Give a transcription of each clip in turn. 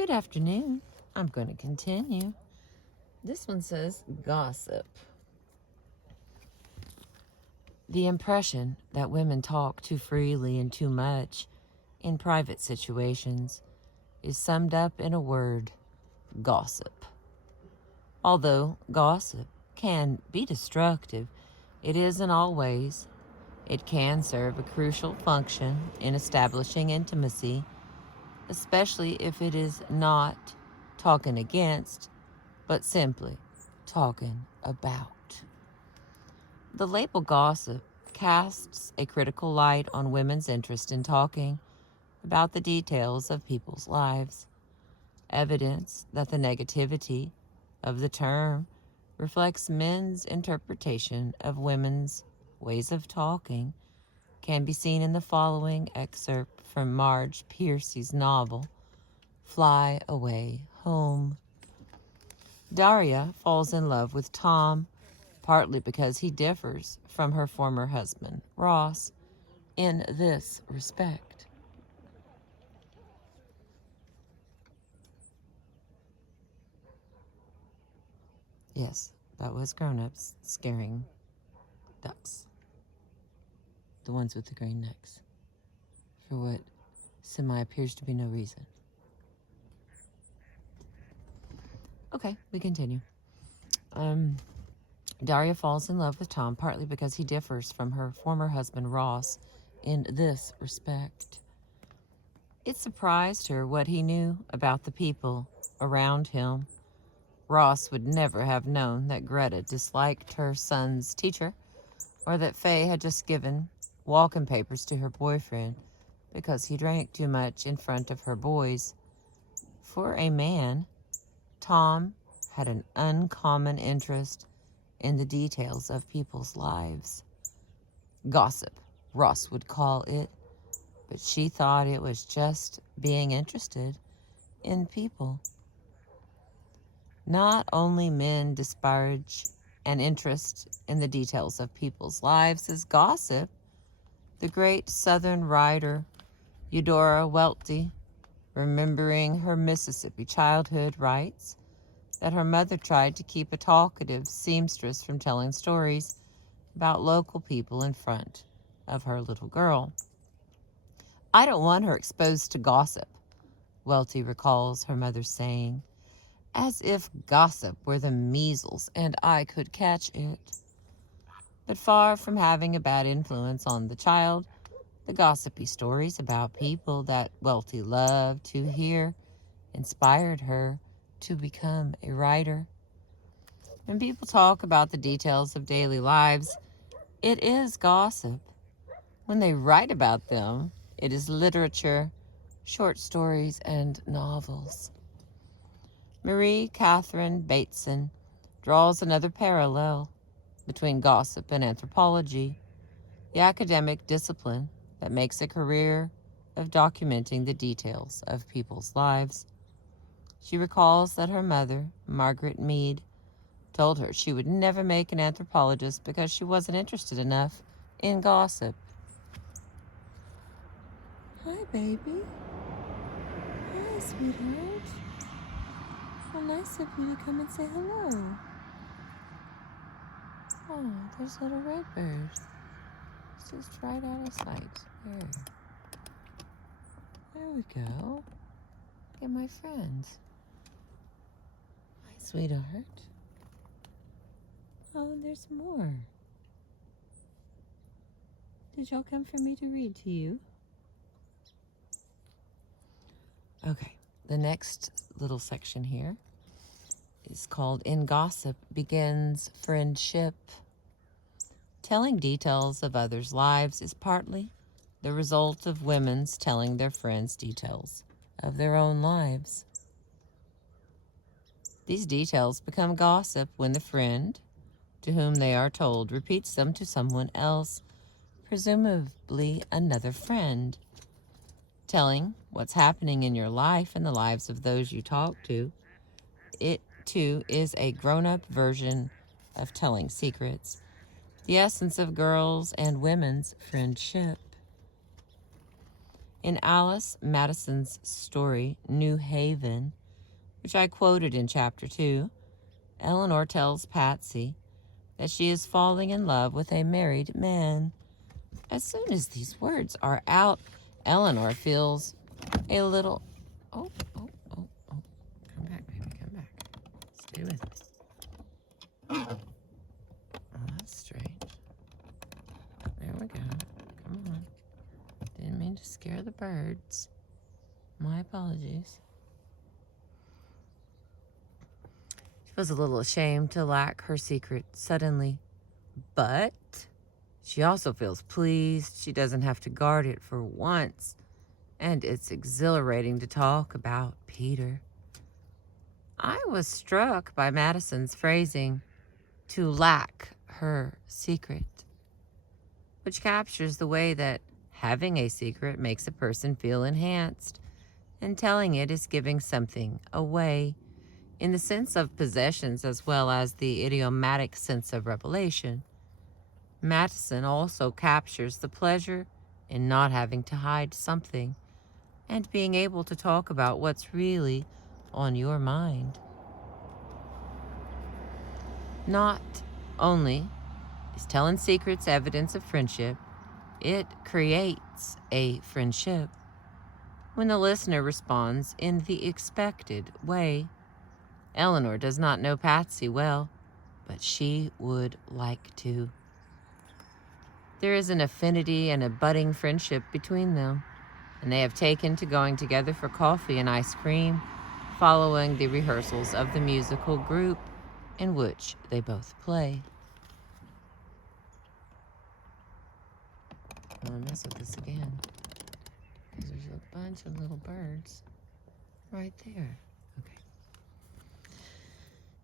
Good afternoon. I'm going to continue. This one says gossip. The impression that women talk too freely and too much in private situations is summed up in a word: gossip. Although gossip can be destructive, it isn't always. It can serve a crucial function in establishing intimacy, especially if it is not talking against, but simply talking about. The label gossip casts a critical light on women's interest in talking about the details of people's lives. Evidence that the negativity of the term reflects men's interpretation of women's ways of talking can be seen in the following excerpt from Marge Piercy's novel, Fly Away Home. Daria falls in love with Tom, partly because he differs from her former husband, Ross, in this respect. Yes, that was grown-ups scaring ducks. The ones with the green necks. For what appears to be no reason. Okay, we continue. Daria falls in love with Tom partly because he differs from her former husband, Ross, in this respect. It surprised her what he knew about the people around him. Ross would never have known that Greta disliked her son's teacher, or that Faye had just given walking papers to her boyfriend because he drank too much in front of her boys. For a man, Tom had an uncommon interest in the details of people's lives. Gossip, Ross would call it, but she thought it was just being interested in people. Not only men disparage an interest in the details of people's lives as gossip. The great Southern writer Eudora Welty, remembering her Mississippi childhood, writes that her mother tried to keep a talkative seamstress from telling stories about local people in front of her little girl. "I don't want her exposed to gossip," Welty recalls her mother saying, as if gossip were the measles and I could catch it. But far from having a bad influence on the child, the gossipy stories about people that Welty loved to hear inspired her to become a writer. When people talk about the details of daily lives, it is gossip. When they write about them, it is literature, short stories, and novels. Marie Catherine Bateson draws another parallel between gossip and anthropology, the academic discipline that makes a career of documenting the details of people's lives. She recalls that her mother, Margaret Mead, told her she would never make an anthropologist because she wasn't interested enough in gossip. Hi, baby. Hi, sweetheart. How nice of you to come and say hello. Oh, there's a little red bird. It's just right out of sight. There we go. Look at my friend. Hi, sweetheart. Oh, and there's more. Did y'all come for me to read to you? Okay, the next little section here is called In Gossip Begins Friendship. Telling details of others' lives is partly the result of women's telling their friends details of their own lives. These details become gossip when the friend to whom they are told repeats them to someone else, presumably another friend. Telling what's happening in your life and the lives of those you talk to, it too is a grown-up version of telling secrets, the essence of girls' and women's friendship. In Alice Madison's story, New Haven, which I quoted in Chapter 2, Eleanor tells Patsy that she is falling in love with a married man. As soon as these words are out, Eleanor feels a little... Oh. Come back, baby, come back. Stay with me. Oh, that's strange. There we go. Come on. Didn't mean to scare the birds. My apologies. She was a little ashamed to lack her secret suddenly, but she also feels pleased she doesn't have to guard it for once, and it's exhilarating to talk about Peter. I was struck by Madison's phrasing, to lack her secret, which captures the way that having a secret makes a person feel enhanced, and telling it is giving something away, in the sense of possessions as well as the idiomatic sense of revelation. Madison also captures the pleasure in not having to hide something and being able to talk about what's really on your mind. Not only is telling secrets evidence of friendship, it creates a friendship when the listener responds in the expected way. Eleanor does not know Patsy well, but she would like to. There is an affinity and a budding friendship between them, and they have taken to going together for coffee and ice cream following the rehearsals of the musical group in which they both play. I'm gonna mess with this again, because there's a bunch of little birds right there. Okay.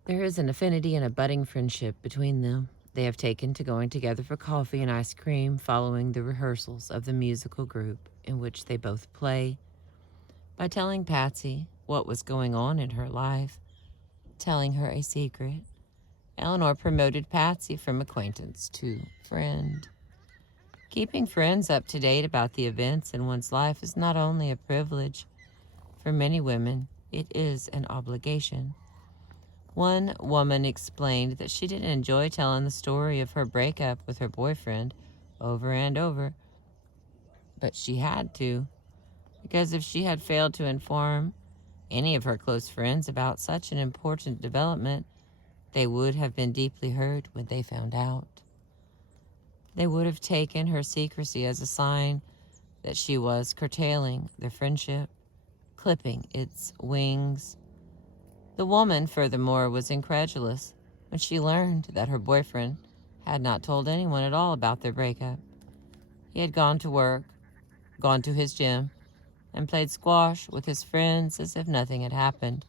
There is an affinity and a budding friendship between them. They have taken to going together for coffee and ice cream following the rehearsals of the musical group in which they both play. By telling Patsy what was going on in her life, telling her a secret, Eleanor promoted Patsy from acquaintance to friend. Keeping friends up to date about the events in one's life is not only a privilege. For many women, it is an obligation. One woman explained that she didn't enjoy telling the story of her breakup with her boyfriend over and over, but she had to, because if she had failed to inform any of her close friends about such an important development, they would have been deeply hurt when they found out. They would have taken her secrecy as a sign that she was curtailing their friendship, clipping its wings. The woman, furthermore, was incredulous when she learned that her boyfriend had not told anyone at all about their breakup. He had gone to work, gone to his gym, and played squash with his friends as if nothing had happened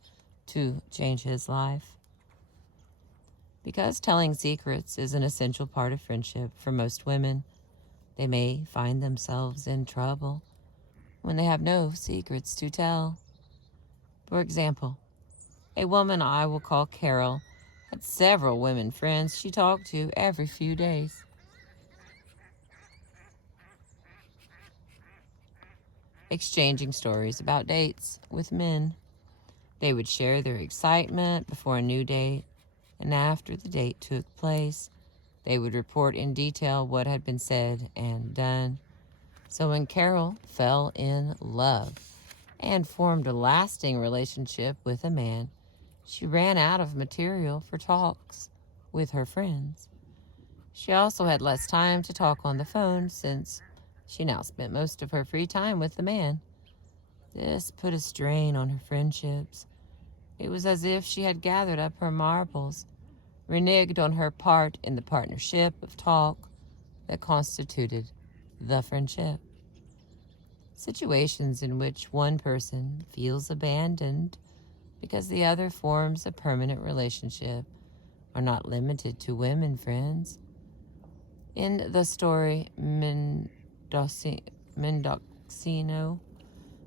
to change his life. Because telling secrets is an essential part of friendship for most women, they may find themselves in trouble when they have no secrets to tell. For example, a woman I will call Carol had several women friends she talked to every few days. Exchanging stories about dates with men. They would share their excitement before a new date, and after the date took place, they would report in detail what had been said and done. So when Carol fell in love and formed a lasting relationship with a man, she ran out of material for talks with her friends. She also had less time to talk on the phone since she now spent most of her free time with the man. This put a strain on her friendships. It was as if she had gathered up her marbles, reneged on her part in the partnership of talk that constituted the friendship. Situations in which one person feels abandoned because the other forms a permanent relationship are not limited to women friends. In the story Mendocino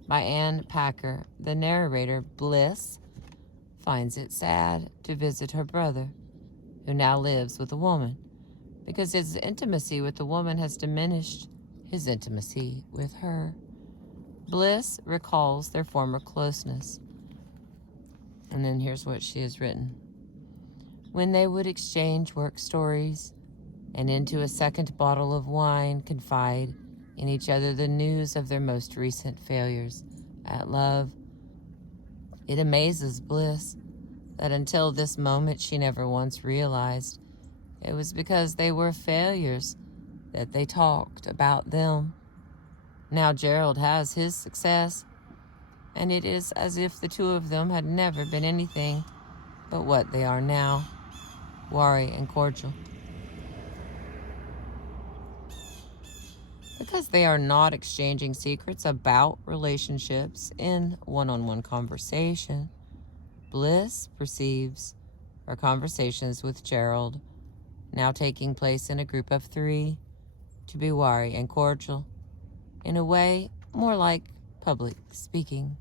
by Anne Packer, the narrator, Bliss, finds it sad to visit her brother, who now lives with a woman, because his intimacy with the woman has diminished his intimacy with her. Bliss recalls their former closeness. And then here's what she has written. When they would exchange work stories and into a second bottle of wine confide in each other the news of their most recent failures at love, it amazes Bliss that until this moment she never once realized it was because they were failures that they talked about them. Now Gerald has his success, and it is as if the two of them had never been anything but what they are now, wary and cordial. Because they are not exchanging secrets about relationships in one-on-one conversation, Bliss perceives her conversations with Gerald, now taking place in a group of 3, to be wary and cordial, in a way more like public speaking.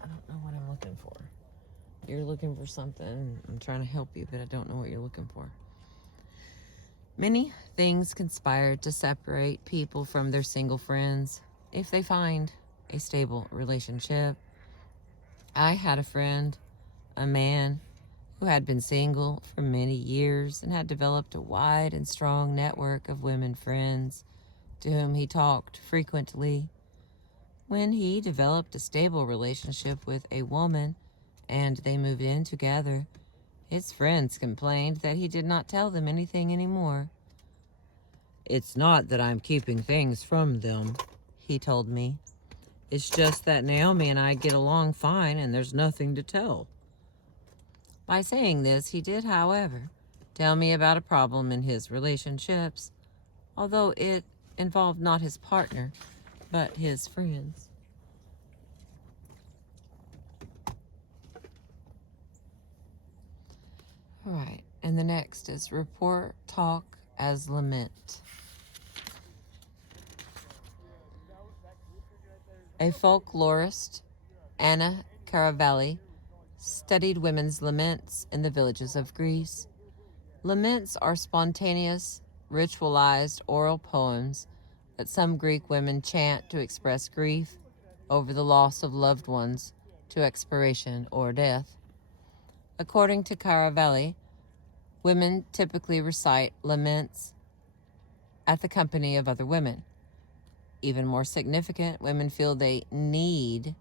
I don't know what I'm looking for. You're looking for something. I'm trying to help you, but I don't know what you're looking for. Many things conspire to separate people from their single friends if they find a stable relationship. I had a friend, a man, who had been single for many years and had developed a wide and strong network of women friends to whom he talked frequently. When he developed a stable relationship with a woman and they moved in together, his friends complained that he did not tell them anything anymore. It's not that I'm keeping things from them, he told me. It's just that Naomi and I get along fine and there's nothing to tell. By saying this, he did, however, tell me about a problem in his relationships, although it involved not his partner, but his friends. All right, and the next is report talk as lament. A folklorist, Anna Caravelli, studied women's laments in the villages of Greece. Laments are spontaneous, ritualized oral poems that some Greek women chant to express grief over the loss of loved ones to expiration or death. According to Caravelli, women typically recite laments at the company of other women. Even more significant, women feel they need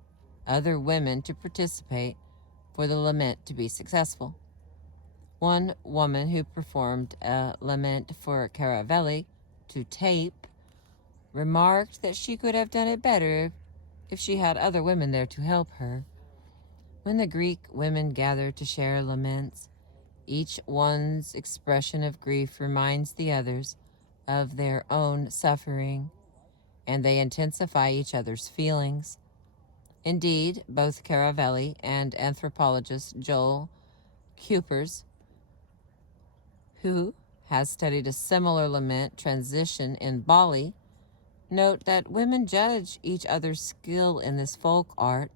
other women to participate for the lament to be successful. One woman who performed a lament for Caravelli to tape remarked that she could have done it better if she had other women there to help her. When the Greek women gather to share laments, each one's expression of grief reminds the others of their own suffering, and they intensify each other's feelings. Indeed, both Caravelli and anthropologist Joel Cupers, who has studied a similar lament transition in Bali, note that women judge each other's skill in this folk art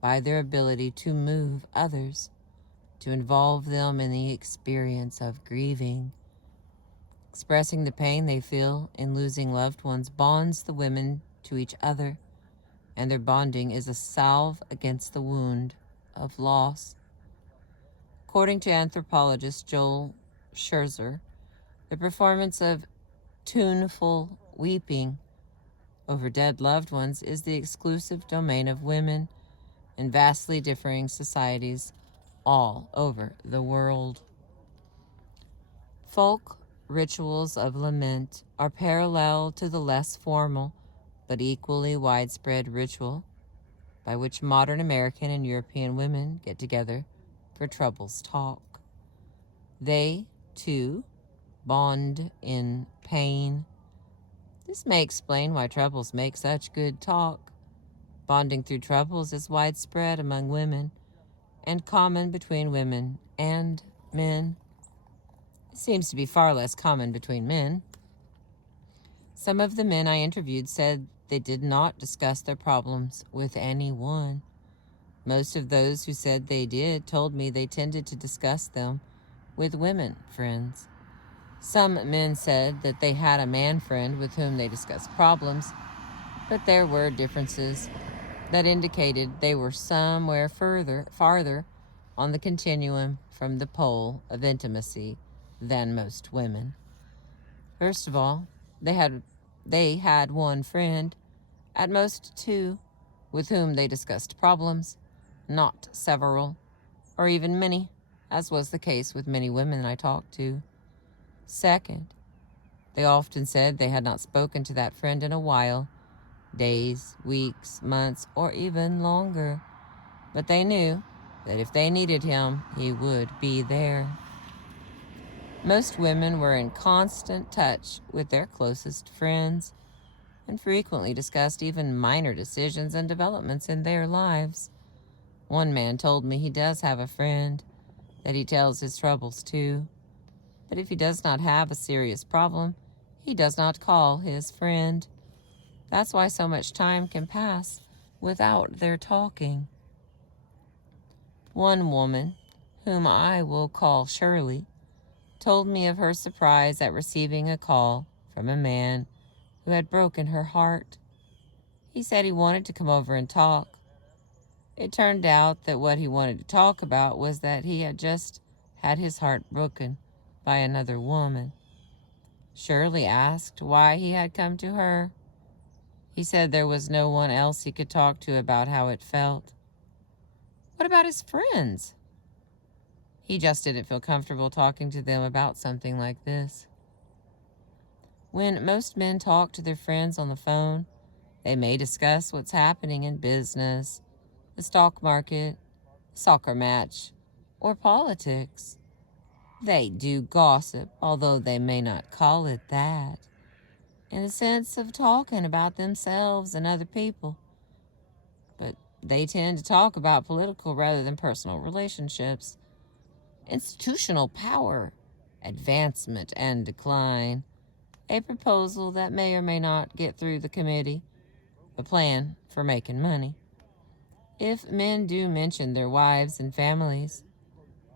by their ability to move others, to involve them in the experience of grieving. Expressing the pain they feel in losing loved ones bonds the women to each other, and their bonding is a salve against the wound of loss. According to anthropologist Joel Scherzer, the performance of tuneful weeping over dead loved ones is the exclusive domain of women in vastly differing societies all over the world. Folk rituals of lament are parallel to the less formal but equally widespread ritual by which modern American and European women get together for troubles talk. They, too, bond in pain. This may explain why troubles make such good talk. Bonding through troubles is widespread among women and common between women and men. It seems to be far less common between men. Some of the men I interviewed said they did not discuss their problems with anyone. Most of those who said they did told me they tended to discuss them with women friends. Some men said that they had a man friend with whom they discussed problems, but there were differences that indicated they were somewhere farther on the continuum from the pole of intimacy than most women. First of all, they had one friend, at most two, with whom they discussed problems, not several, or even many, as was the case with many women I talked to. Second, they often said they had not spoken to that friend in a while, days, weeks, months, or even longer, but they knew that if they needed him, he would be there. Most women were in constant touch with their closest friends and frequently discussed even minor decisions and developments in their lives. One man told me he does have a friend that he tells his troubles to, but if he does not have a serious problem, he does not call his friend. That's why so much time can pass without their talking. One woman, whom I will call Shirley, told me of her surprise at receiving a call from a man who had broken her heart. He said he wanted to come over and talk. It turned out that what he wanted to talk about was that he had just had his heart broken by another woman. Shirley asked why he had come to her. He said there was no one else he could talk to about how it felt. What about his friends? He just didn't feel comfortable talking to them about something like this. When most men talk to their friends on the phone, they may discuss what's happening in business, the stock market, soccer match, or politics. They do gossip, although they may not call it that, in the sense of talking about themselves and other people. But they tend to talk about political rather than personal relationships, institutional power, advancement and decline, a proposal that may or may not get through the committee, a plan for making money. If men do mention their wives and families,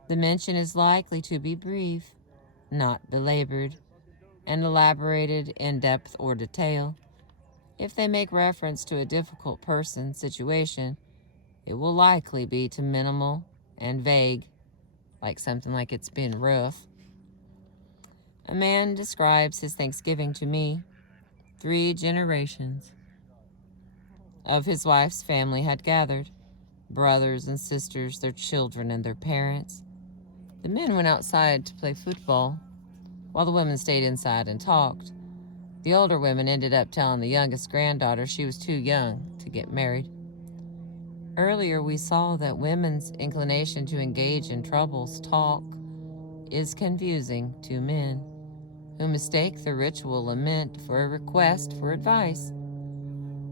the mention is likely to be brief, not belabored, and elaborated in depth or detail. If they make reference to a difficult person situation, it will likely be to minimal and vague, like something like it's been rough. A man describes his Thanksgiving to me. 3 generations of his wife's family had gathered, brothers and sisters, their children, and their parents. The men went outside to play football, while the women stayed inside and talked. The older women ended up telling the youngest granddaughter she was too young to get married. Earlier, we saw that women's inclination to engage in troubles talk is confusing to men, who mistake the ritual lament for a request for advice.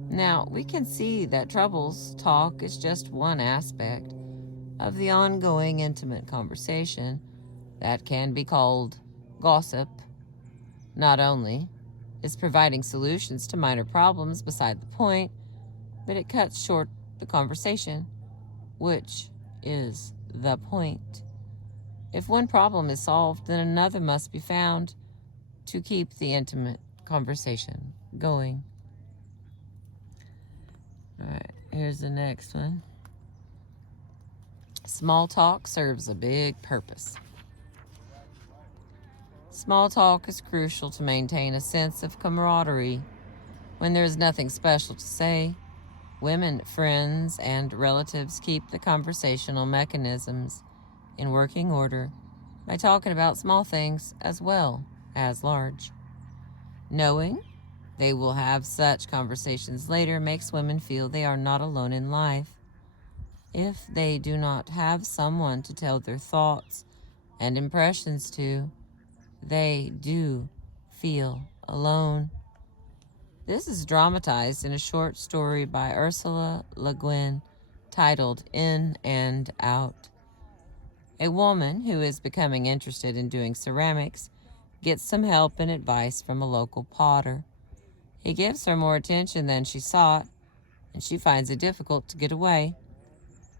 Now, we can see that troubles talk is just one aspect of the ongoing intimate conversation that can be called gossip. Not only is providing solutions to minor problems beside the point, but it cuts short the conversation, which is the point. If one problem is solved, then another must be found to keep the intimate conversation going. All right, here's the next one. Small talk serves a big purpose. Small talk is crucial to maintain a sense of camaraderie. When there is nothing special to say, women, friends, and relatives keep the conversational mechanisms in working order by talking about small things as well as large. Knowing they will have such conversations later makes women feel they are not alone in life. If they do not have someone to tell their thoughts and impressions to, they do feel alone. This is dramatized in a short story by Ursula Le Guin titled In and Out. A woman who is becoming interested in doing ceramics gets some help and advice from a local potter. He gives her more attention than she sought, and she finds it difficult to get away.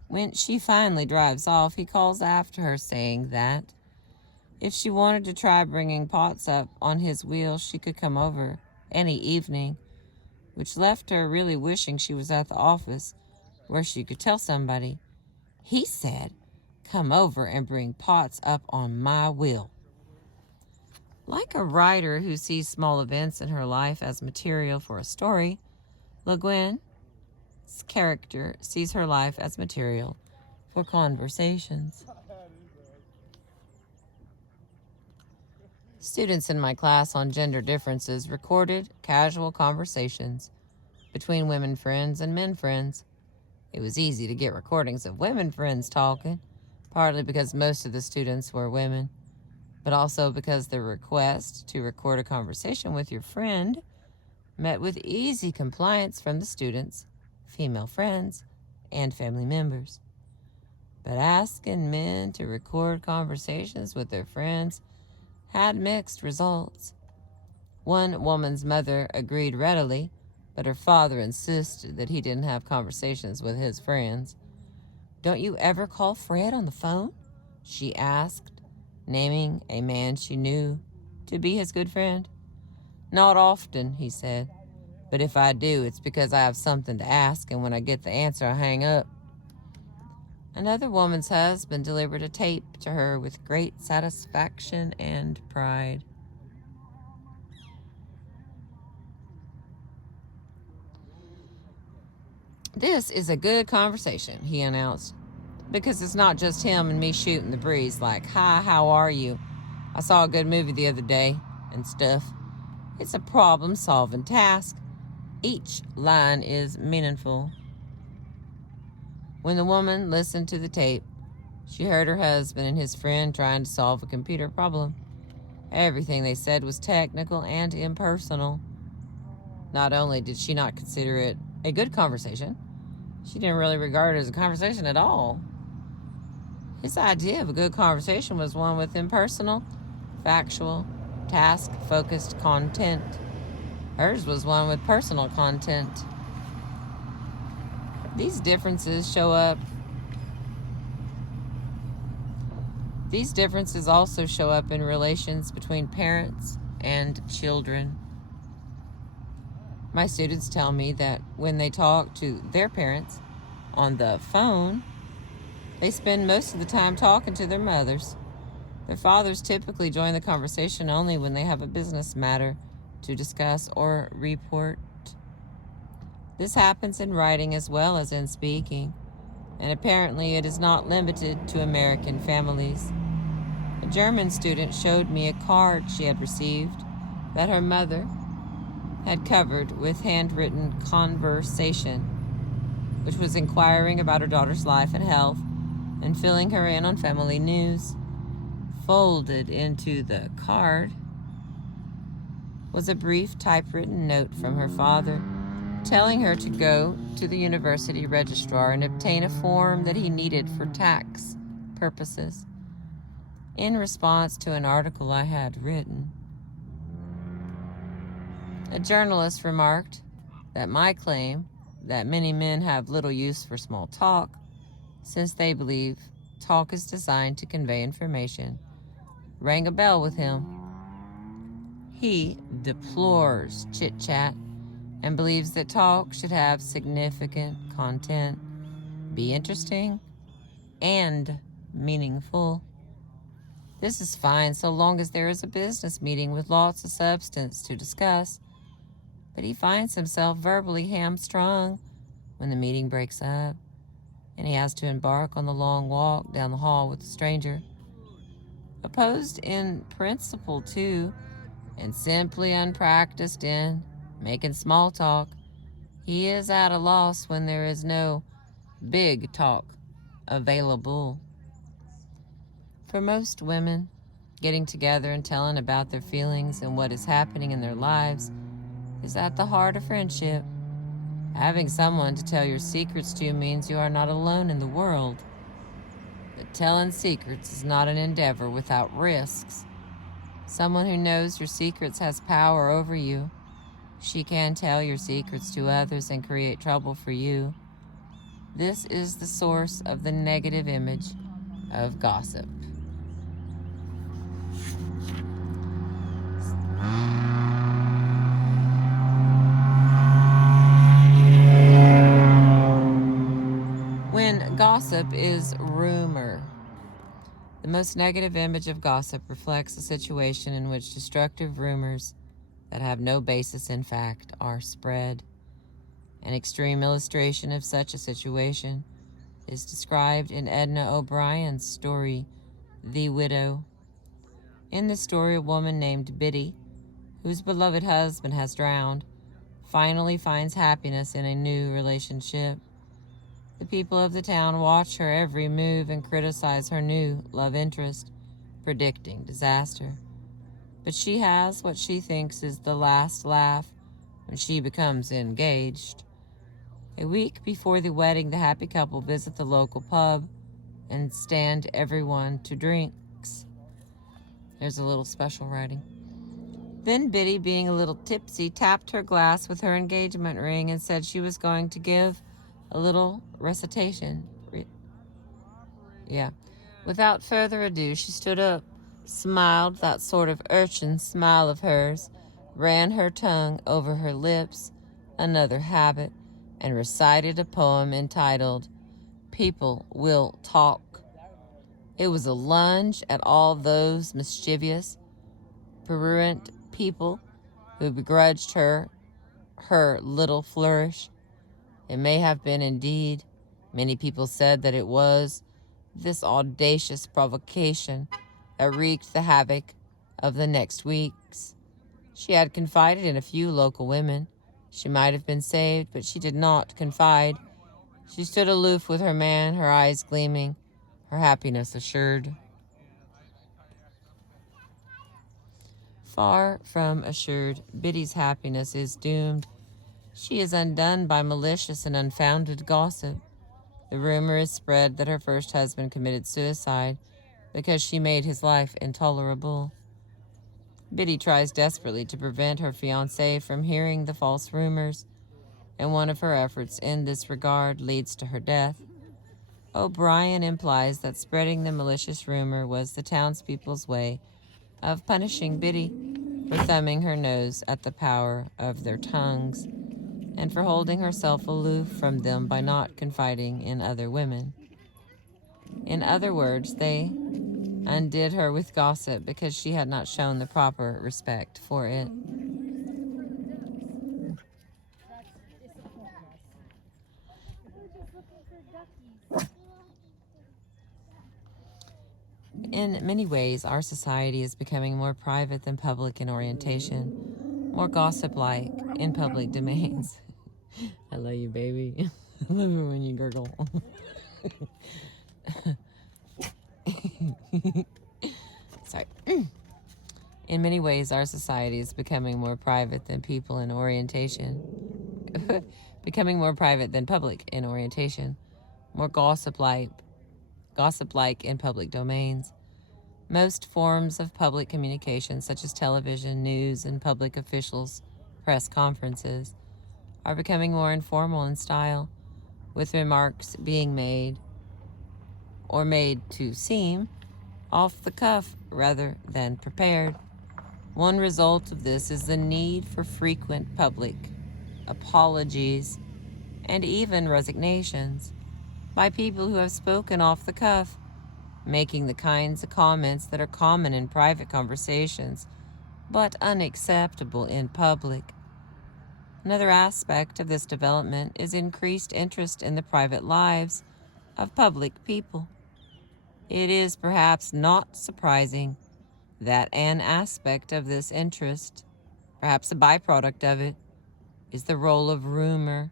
When she finally drives off, he calls after her, saying that if she wanted to try bringing pots up on his wheel, she could come over any evening, which left her really wishing she was at the office where she could tell somebody. He said, "Come over and bring pots up on my wheel." Like a writer who sees small events in her life as material for a story, Le Guin's character sees her life as material for conversations. Students in my class on gender differences recorded casual conversations between women friends and men friends. It was easy to get recordings of women friends talking, partly because most of the students were women, but also because the request to record a conversation with your friend met with easy compliance from the students, female friends, and family members. But asking men to record conversations with their friends had mixed results. One woman's mother agreed readily, but her father insisted that he didn't have conversations with his friends. "Don't you ever call Fred on the phone?" she asked, naming a man she knew to be his good friend. "Not often," he said, "but if I do, it's because I have something to ask, and when I get the answer, I hang up." Another woman's husband delivered a tape to her with great satisfaction and pride. "This is a good conversation," he announced, "because it's not just him and me shooting the breeze like, 'Hi, how are you? I saw a good movie the other day,' and stuff. It's a problem-solving task. Each line is meaningful." When the woman listened to the tape, she heard her husband and his friend trying to solve a computer problem. Everything they said was technical and impersonal. Not only did she not consider it a good conversation, she didn't really regard it as a conversation at all. His idea of a good conversation was one with impersonal, factual, task-focused content. Hers was one with personal content. These differences also show up in relations between parents and children. My students tell me that when they talk to their parents on the phone, they spend most of the time talking to their mothers. Their fathers typically join the conversation only when they have a business matter to discuss or report. This happens in writing as well as in speaking, and apparently it is not limited to American families. A German student showed me a card she had received that her mother had covered with handwritten conversation, which was inquiring about her daughter's life and health and filling her in on family news. Folded into the card was a brief typewritten note from her father telling her to go to the university registrar and obtain a form that he needed for tax purposes, in response to an article I had written. A journalist remarked that my claim that many men have little use for small talk, since they believe talk is designed to convey information, rang a bell with him. He deplores chit-chat and believes that talk should have significant content, be interesting, and meaningful. This is fine so long as there is a business meeting with lots of substance to discuss, but he finds himself verbally hamstrung when the meeting breaks up and he has to embark on the long walk down the hall with a stranger. Opposed in principle to, and simply unpracticed in, making small talk, he is at a loss when there is no big talk available. For most women, getting together and telling about their feelings and what is happening in their lives is at the heart of friendship. Having someone to tell your secrets to means you are not alone in the world. But telling secrets is not an endeavor without risks. Someone who knows your secrets has power over you. She can tell your secrets to others and create trouble for you. This is the source of the negative image of gossip. When gossip is rumor. The most negative image of gossip reflects a situation in which destructive rumors that have no basis in fact are spread. An extreme illustration of such a situation is described in Edna O'Brien's story, The Widow. In this story, a woman named Biddy, whose beloved husband has drowned, finally finds happiness in a new relationship. The people of the town watch her every move and criticize her new love interest, predicting disaster. But she has what she thinks is the last laugh when she becomes engaged. A week before the wedding, the happy couple visit the local pub and stand everyone to drinks. There's a little special writing. Then Biddy, being a little tipsy, tapped her glass with her engagement ring and said she was going to give a little recitation. Without further ado, she stood up, smiled that sort of urchin smile of hers, ran her tongue over her lips, another habit, and recited a poem entitled, People Will Talk. It was a lunge at all those mischievous, prurient people who begrudged her little flourish. It may have been indeed. Many people said that it was this audacious provocation that wreaked the havoc of the next weeks. She had confided in a few local women. She might have been saved, but she did not confide. She stood aloof with her man, her eyes gleaming, her happiness assured. Far from assured, Biddy's happiness is doomed. She is undone by malicious and unfounded gossip. The rumor is spread that her first husband committed suicide because she made his life intolerable. Biddy tries desperately to prevent her fiancé from hearing the false rumors, and one of her efforts in this regard leads to her death. O'Brien implies that spreading the malicious rumor was the townspeople's way of punishing Biddy for thumbing her nose at the power of their tongues, and for holding herself aloof from them by not confiding in other women. In other words, they undid her with gossip because she had not shown the proper respect for it. In many ways, our society is becoming more private than public in orientation, more gossip-like in public domains. I love you, baby. I love it when you gurgle. Sorry. In many ways, our society is becoming more private than people in orientation. Becoming more private than public in orientation. More gossip-like in public domains. Most forms of public communication, such as television, news, and public officials' press conferences, are becoming more informal in style, with remarks being made or made to seem off the cuff rather than prepared. One result of this is the need for frequent public apologies and even resignations by people who have spoken off the cuff, making the kinds of comments that are common in private conversations but unacceptable in public. Another aspect of this development is increased interest in the private lives of public people. It is perhaps not surprising that an aspect of this interest, perhaps a byproduct of it, is the role of rumor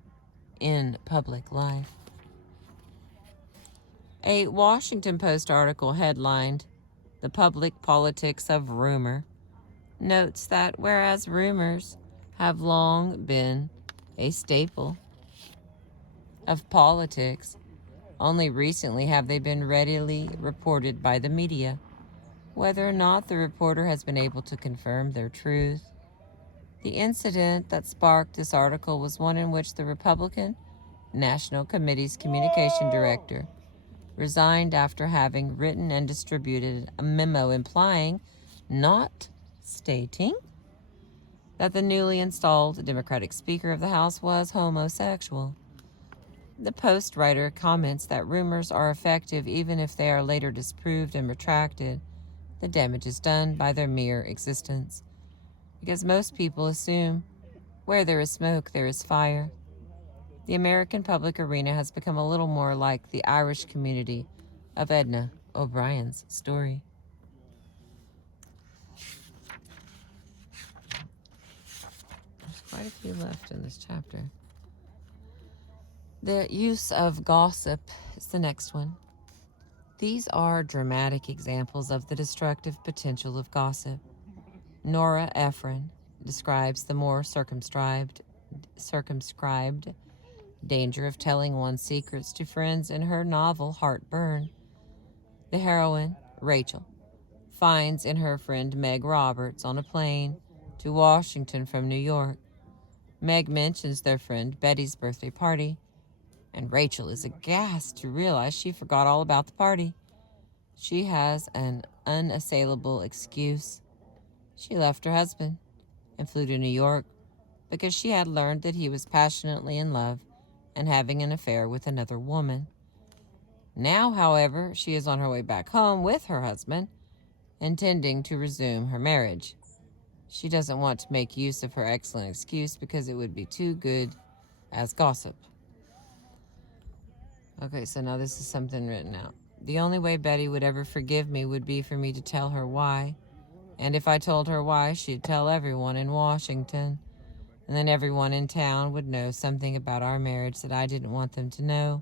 in public life. A Washington Post article headlined, "The Public Politics of Rumor," notes that whereas rumors have long been a staple of politics, only recently have they been readily reported by the media, whether or not the reporter has been able to confirm their truth. The incident that sparked this article was one in which the Republican National Committee's communication director resigned after having written and distributed a memo implying, not stating, that the newly installed Democratic Speaker of the House was homosexual. The Post writer comments that rumors are effective even if they are later disproved and retracted. The damage is done by their mere existence, because most people assume where there is smoke, there is fire. The American public arena has become a little more like the Irish community of Edna O'Brien's story. There's quite a few left in this chapter. The use of gossip is the next one. These are dramatic examples of the destructive potential of gossip. Nora Ephron describes the more circumscribed danger of telling one's secrets to friends in her novel Heartburn. The heroine, Rachel, finds in her friend Meg Roberts on a plane to Washington from New York. Meg mentions their friend Betty's birthday party, and Rachel is aghast to realize she forgot all about the party. She has an unassailable excuse. She left her husband and flew to New York because she had learned that he was passionately in love and having an affair with another woman. Now, however, she is on her way back home with her husband, intending to resume her marriage. She doesn't want to make use of her excellent excuse because it would be too good as gossip. Okay, so now this is something written out. The only way Betty would ever forgive me would be for me to tell her why. And if I told her why, she'd tell everyone in Washington. And then everyone in town would know something about our marriage that I didn't want them to know.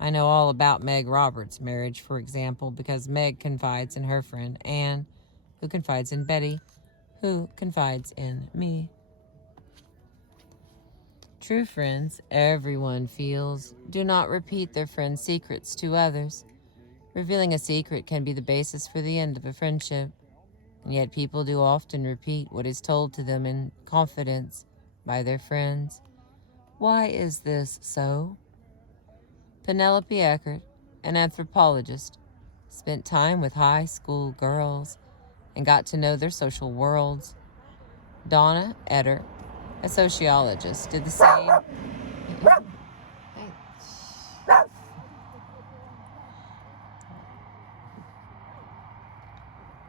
I know all about Meg Roberts' marriage, for example, because Meg confides in her friend Anne, who confides in Betty, who confides in me. True friends, everyone feels, do not repeat their friends' secrets to others. Revealing a secret can be the basis for the end of a friendship, and yet people do often repeat what is told to them in confidence by their friends. Why is this so? Penelope Eckert, an anthropologist, spent time with high school girls and got to know their social worlds. Donna Eder, a sociologist, did the same.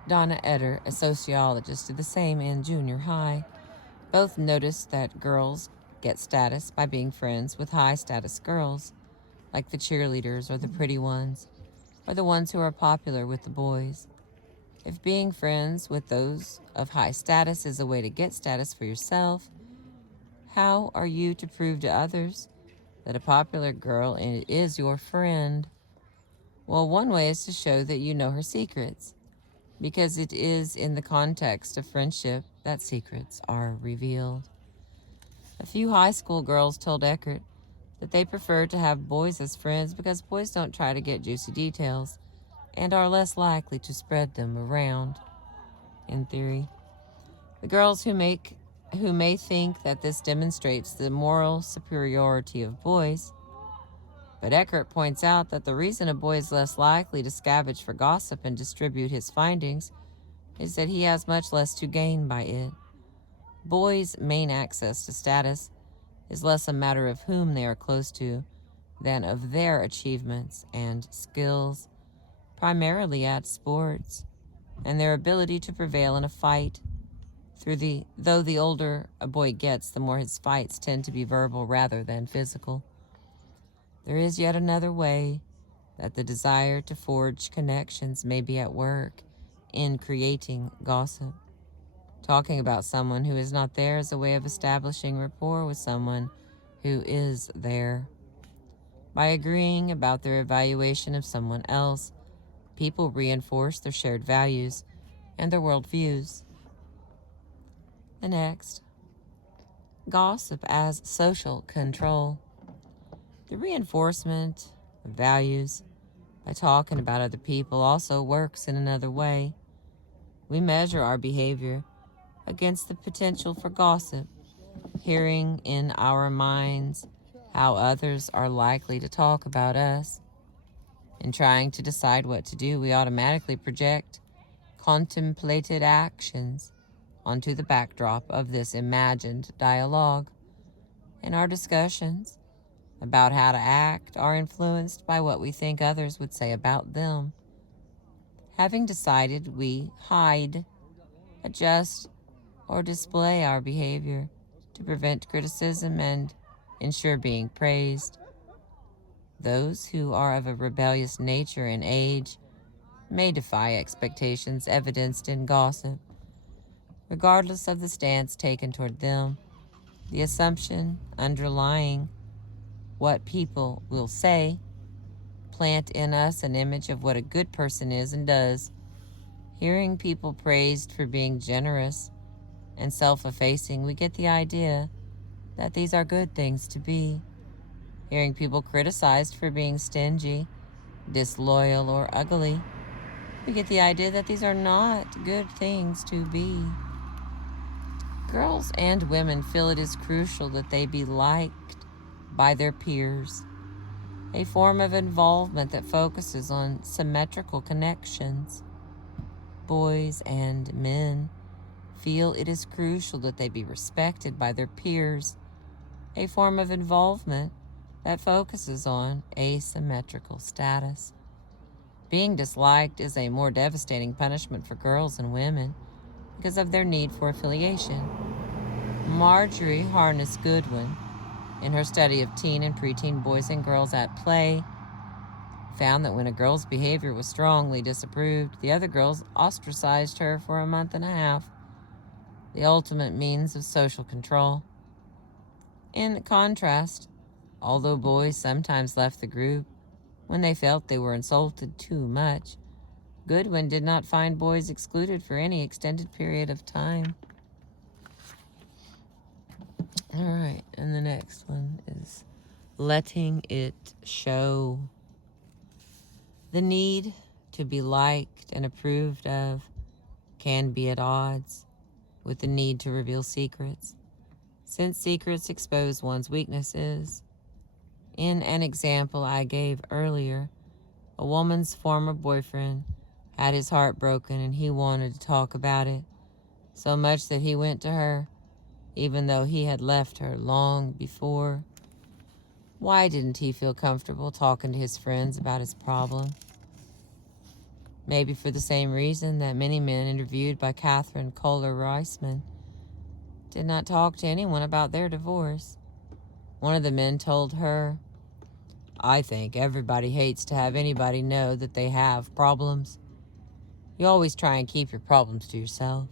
Donna Eder, a sociologist, did the same in junior high. Both noticed that girls get status by being friends with high-status girls, like the cheerleaders or the pretty ones, or the ones who are popular with the boys. If being friends with those of high status is a way to get status for yourself, how are you to prove to others that a popular girl is your friend? Well, one way is to show that you know her secrets, because it is in the context of friendship that secrets are revealed. A few high school girls told Eckert that they prefer to have boys as friends because boys don't try to get juicy details and are less likely to spread them around. In theory, the girls who may think that this demonstrates the moral superiority of boys, but Eckert points out that the reason a boy is less likely to scavenge for gossip and distribute his findings is that he has much less to gain by it. Boys' main access to status is less a matter of whom they are close to than of their achievements and skills, primarily at sports, and their ability to prevail in a fight. Though the older a boy gets, the more his fights tend to be verbal rather than physical. There is yet another way that the desire to forge connections may be at work in creating gossip. Talking about someone who is not there is a way of establishing rapport with someone who is there. By agreeing about their evaluation of someone else, people reinforce their shared values and their worldviews. The next, gossip as social control. The reinforcement of values by talking about other people also works in another way. We measure our behavior against the potential for gossip, hearing in our minds how others are likely to talk about us. In trying to decide what to do, we automatically project contemplated actions onto the backdrop of this imagined dialogue, and our discussions about how to act are influenced by what we think others would say about them. Having decided, we hide, adjust, or display our behavior to prevent criticism and ensure being praised. Those who are of a rebellious nature and age may defy expectations evidenced in gossip, regardless of the stance taken toward them. The assumption underlying what people will say plant in us an image of what a good person is and does. Hearing people praised for being generous and self-effacing, we get the idea that these are good things to be. Hearing people criticized for being stingy, disloyal, or ugly, we get the idea that these are not good things to be. Girls and women feel it is crucial that they be liked by their peers, a form of involvement that focuses on symmetrical connections. Boys and men feel it is crucial that they be respected by their peers, a form of involvement that focuses on asymmetrical status. Being disliked is a more devastating punishment for girls and women because of their need for affiliation. Marjorie Harness Goodwin, in her study of teen and preteen boys and girls at play, found that when a girl's behavior was strongly disapproved, the other girls ostracized her for a month and a half, the ultimate means of social control. In contrast, although boys sometimes left the group when they felt they were insulted too much, Goodwin did not find boys excluded for any extended period of time. All right, and the next one is letting it show. The need to be liked and approved of can be at odds with the need to reveal secrets, since secrets expose one's weaknesses. In an example I gave earlier, a woman's former boyfriend had his heart broken and he wanted to talk about it, so much that he went to her, even though he had left her long before. Why didn't he feel comfortable talking to his friends about his problem? Maybe for the same reason that many men interviewed by Catherine Kohler-Reisman did not talk to anyone about their divorce. One of the men told her, "I think everybody hates to have anybody know that they have problems. You always try and keep your problems to yourself."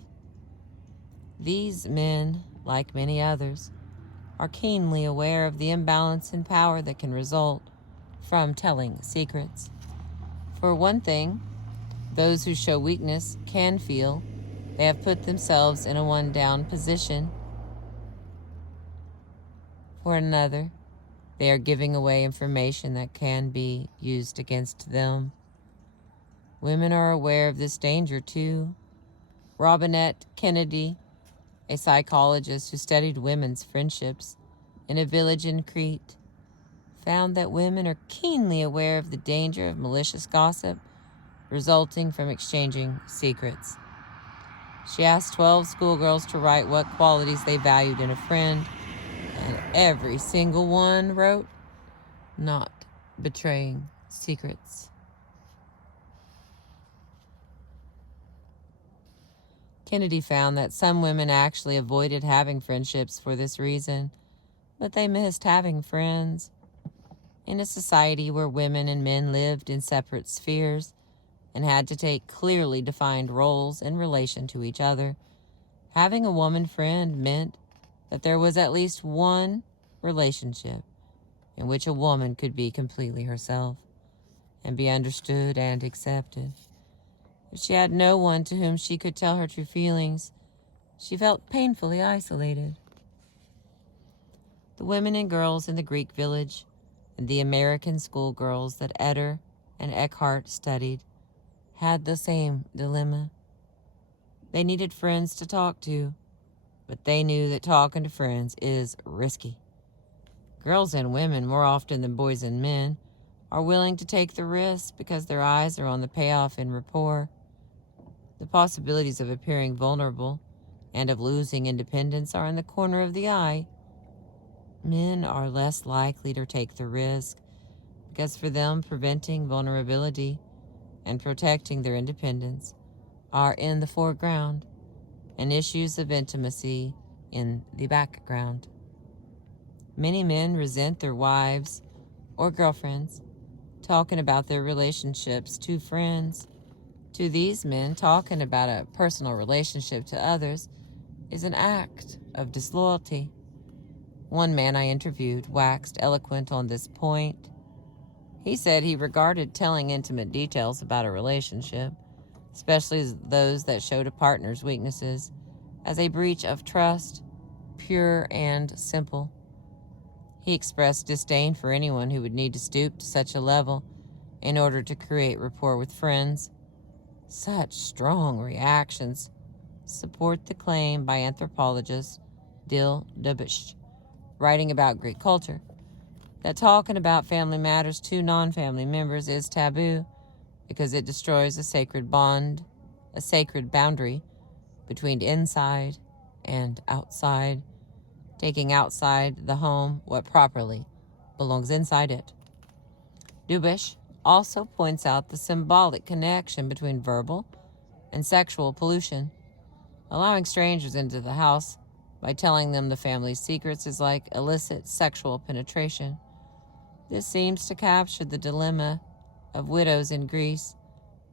These men, like many others, are keenly aware of the imbalance in power that can result from telling secrets. For one thing, those who show weakness can feel they have put themselves in a one-down position. For another, they are giving away information that can be used against them. Women are aware of this danger too. Robinette Kennedy, a psychologist who studied women's friendships in a village in Crete, found that women are keenly aware of the danger of malicious gossip resulting from exchanging secrets. She asked 12 schoolgirls to write what qualities they valued in a friend, and every single one wrote, "Not betraying secrets." Kennedy found that some women actually avoided having friendships for this reason, but they missed having friends. In a society where women and men lived in separate spheres and had to take clearly defined roles in relation to each other, having a woman friend meant that there was at least one relationship in which a woman could be completely herself and be understood and accepted. If she had no one to whom she could tell her true feelings, she felt painfully isolated. The women and girls in the Greek village and the American schoolgirls that Eder and Eckhart studied had the same dilemma. They needed friends to talk to, but they knew that talking to friends is risky. Girls and women, more often than boys and men, are willing to take the risk because their eyes are on the payoff in rapport. The possibilities of appearing vulnerable and of losing independence are in the corner of the eye. Men are less likely to take the risk because for them, preventing vulnerability and protecting their independence are in the foreground and issues of intimacy in the background. Many men resent their wives or girlfriends talking about their relationships to friends. To these men, talking about a personal relationship to others is an act of disloyalty. One man I interviewed waxed eloquent on this point. He said he regarded telling intimate details about a relationship, especially those that showed a partner's weaknesses, as a breach of trust, pure and simple. He expressed disdain for anyone who would need to stoop to such a level in order to create rapport with friends. Such strong reactions support the claim by anthropologist Dil Dubish, writing about Greek culture, that talking about family matters to non-family members is taboo because it destroys a sacred bond, a sacred boundary between inside and outside, taking outside the home what properly belongs inside it. Dubish also points out the symbolic connection between verbal and sexual pollution. Allowing strangers into the house by telling them the family's secrets is like illicit sexual penetration. This seems to capture the dilemma of widows in Greece,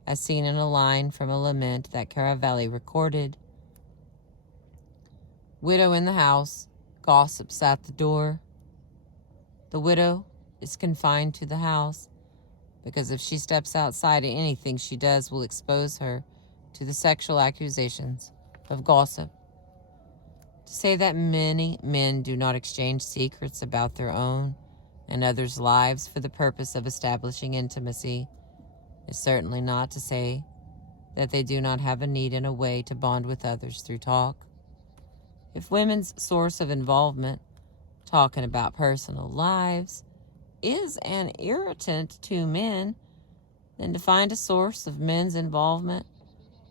as seen in a line from a lament that Caravelli recorded. Widow in the house, gossips at the door. The widow is confined to the house because if she steps outside, anything she does will expose her to the sexual accusations of gossip. To say that many men do not exchange secrets about their own and others' lives for the purpose of establishing intimacy is certainly not to say that they do not have a need and a way to bond with others through talk. If women's source of involvement, talking about personal lives, is an irritant to men, then to find a source of men's involvement,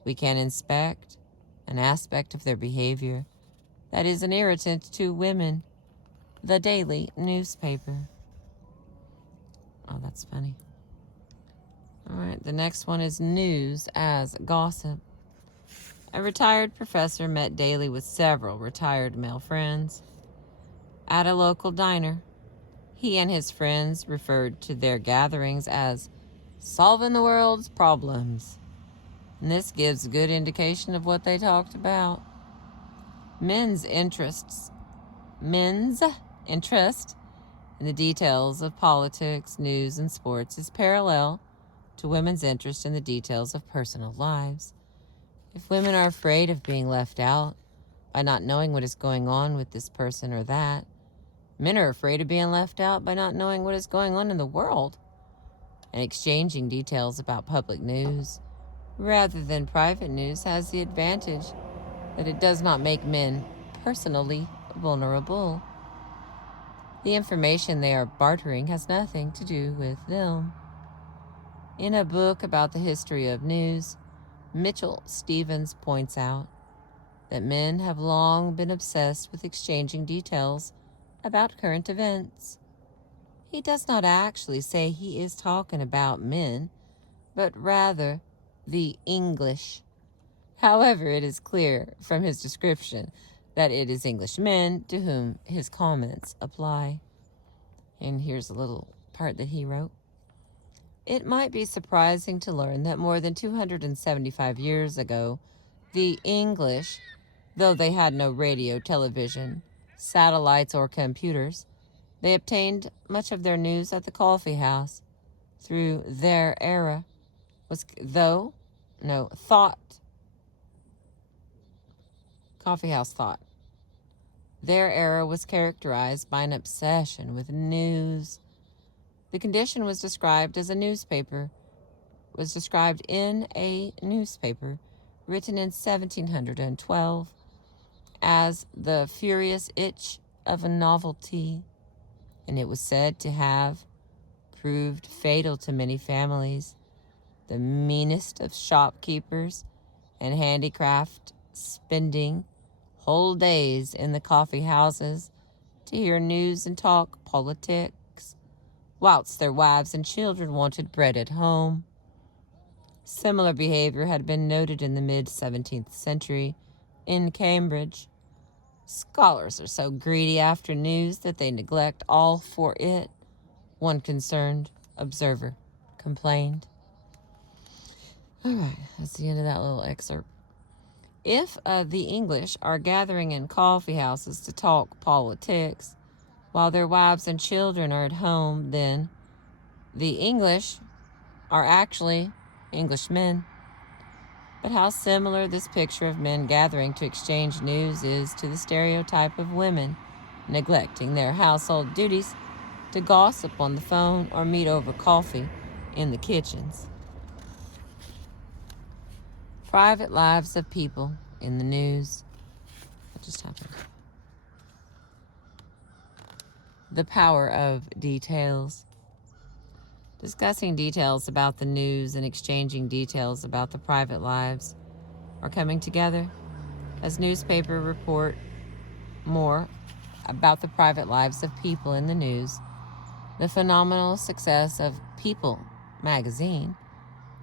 we can inspect an aspect of their behavior that is an irritant to women. The daily newspaper. Oh, that's funny. All right, the next one is news as gossip. A retired professor met daily with several retired male friends. At a local diner, he and his friends referred to their gatherings as solving the world's problems. And this gives a good indication of what they talked about. Men's interest in the details of politics, news, and sports is parallel to women's interest in the details of personal lives. If women are afraid of being left out by not knowing what is going on with this person or that, men are afraid of being left out by not knowing what is going on in the world and exchanging details about public news rather than private news has the advantage that it does not make men personally vulnerable. The information they are bartering has nothing to do with them. In a book about the history of news, Mitchell Stevens points out that men have long been obsessed with exchanging details about current events. He does not actually say he is talking about men, but rather the English. However, it is clear from his description that it is English men to whom his comments apply. And here's a little part that he wrote. It might be surprising to learn that more than 275 years ago, the English, though they had no radio, television, satellites, or computers, they obtained much of their news at the coffee house. Through their era coffee house thought. Their era was characterized by an obsession with news. The condition was described in a newspaper written in 1712 as the furious itch of a novelty, and it was said to have proved fatal to many families. The meanest of shopkeepers and handicraft spending whole days in the coffee houses to hear news and talk politics, whilst their wives and children wanted bread at home. Similar behavior had been noted in the mid-17th century in Cambridge. Scholars are so greedy after news that they neglect all for it, one concerned observer complained. All right, that's the end of that little excerpt. If the English are gathering in coffee houses to talk politics while their wives and children are at home, then the English are actually Englishmen. But how similar this picture of men gathering to exchange news is to the stereotype of women neglecting their household duties to gossip on the phone or meet over coffee in the kitchens. Private lives of people in the news. What just happened? The power of details. Discussing details about the news and exchanging details about the private lives are coming together as newspapers report more about the private lives of people in the news. The phenomenal success of People magazine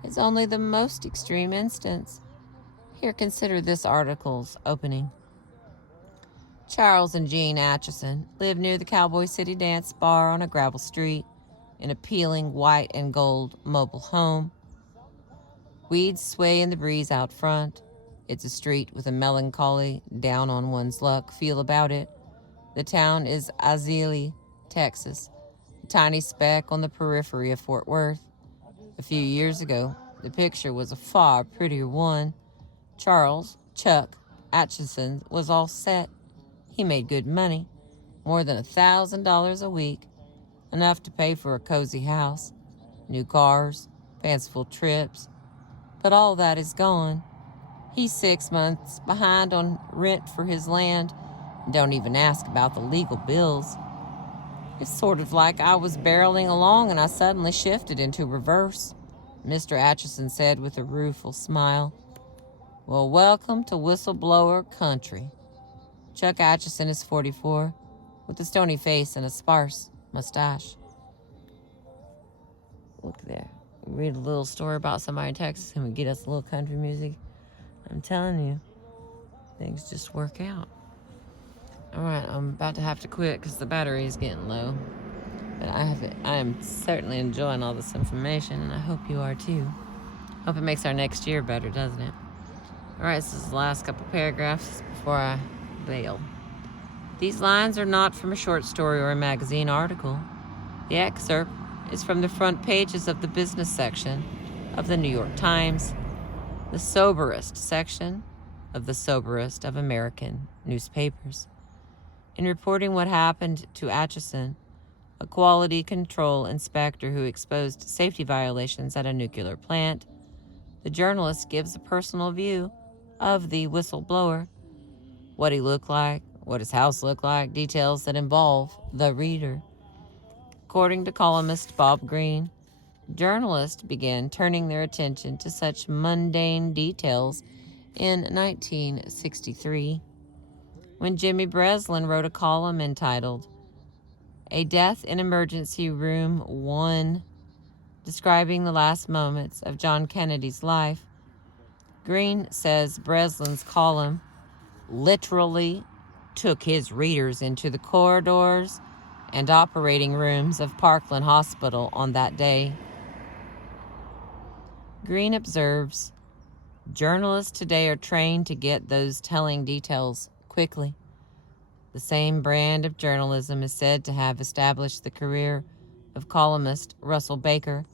is only the most extreme instance. Here, consider this article's opening. Charles and Jean Atchison live near the Cowboy City Dance Bar on a gravel street in a peeling white and gold mobile home. Weeds sway in the breeze out front. It's a street with a melancholy, down on one's luck feel about it. The town is Azalea, Texas, a tiny speck on the periphery of Fort Worth. A few years ago, the picture was a far prettier one. Charles, Chuck, Atchison was all set. He made good money, more than $1,000 a week, enough to pay for a cozy house, new cars, fanciful trips. But all that is gone. He's 6 months behind on rent for his land. Don't even ask about the legal bills. It's sort of like I was barreling along and I suddenly shifted into reverse, Mr. Atchison said with a rueful smile. Well, welcome to whistleblower country. Chuck Atchison is 44, with a stony face and a sparse mustache. Look there. Read a little story about somebody in Texas and we get us a little country music. I'm telling you, things just work out. All right, I'm about to have to quit because the battery is getting low. But I am certainly enjoying all this information, and I hope you are too. Hope it makes our next year better, doesn't it? All right, this is the last couple paragraphs before I bail. These lines are not from a short story or a magazine article. The excerpt is from the front pages of the business section of the New York Times, the soberest section of the soberest of American newspapers. In reporting what happened to Atchison, a quality control inspector who exposed safety violations at a nuclear plant, the journalist gives a personal view of the whistleblower, what he looked like, what his house looked like, details that involve the reader. According to columnist Bob Greene, journalists began turning their attention to such mundane details in 1963, when Jimmy Breslin wrote a column entitled A Death in Emergency Room 1, describing the last moments of John Kennedy's life. Greene says Breslin's column literally took his readers into the corridors and operating rooms of Parkland Hospital on that day. Greene observes, journalists today are trained to get those telling details quickly. The same brand of journalism is said to have established the career of columnist Russell Baker,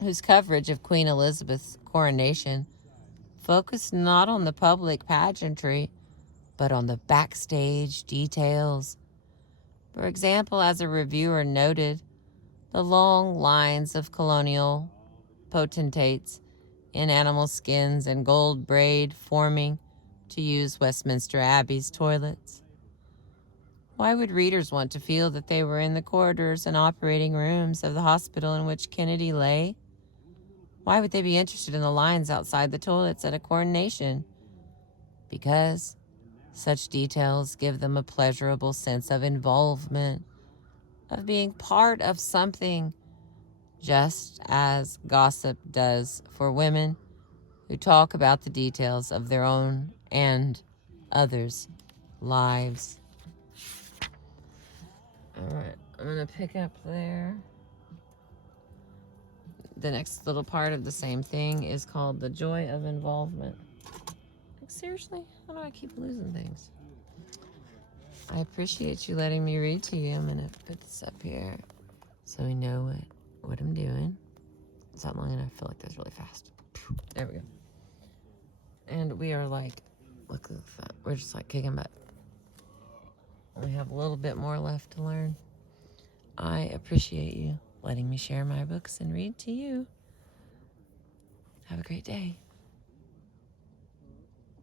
whose coverage of Queen Elizabeth's coronation focused not on the public pageantry, but on the backstage details. For example, as a reviewer noted, the long lines of colonial potentates in animal skins and gold braid forming to use Westminster Abbey's toilets? Why would readers want to feel that they were in the corridors and operating rooms of the hospital in which Kennedy lay? Why would they be interested in the lines outside the toilets at a coronation? Because such details give them a pleasurable sense of involvement, of being part of something, just as gossip does for women who talk about the details of their own and others' lives. All right, I'm going to pick up there. The next little part of the same thing is called The Joy of Involvement. Like, seriously? How do I keep losing things? I appreciate you letting me read to you. I'm going to put this up here so we know what I'm doing. Is that long enough? I feel like that's really fast. There we go. And we are like, look at that. We're just like kicking butt. We have a little bit more left to learn. I appreciate you letting me share my books and read to you. Have a great day.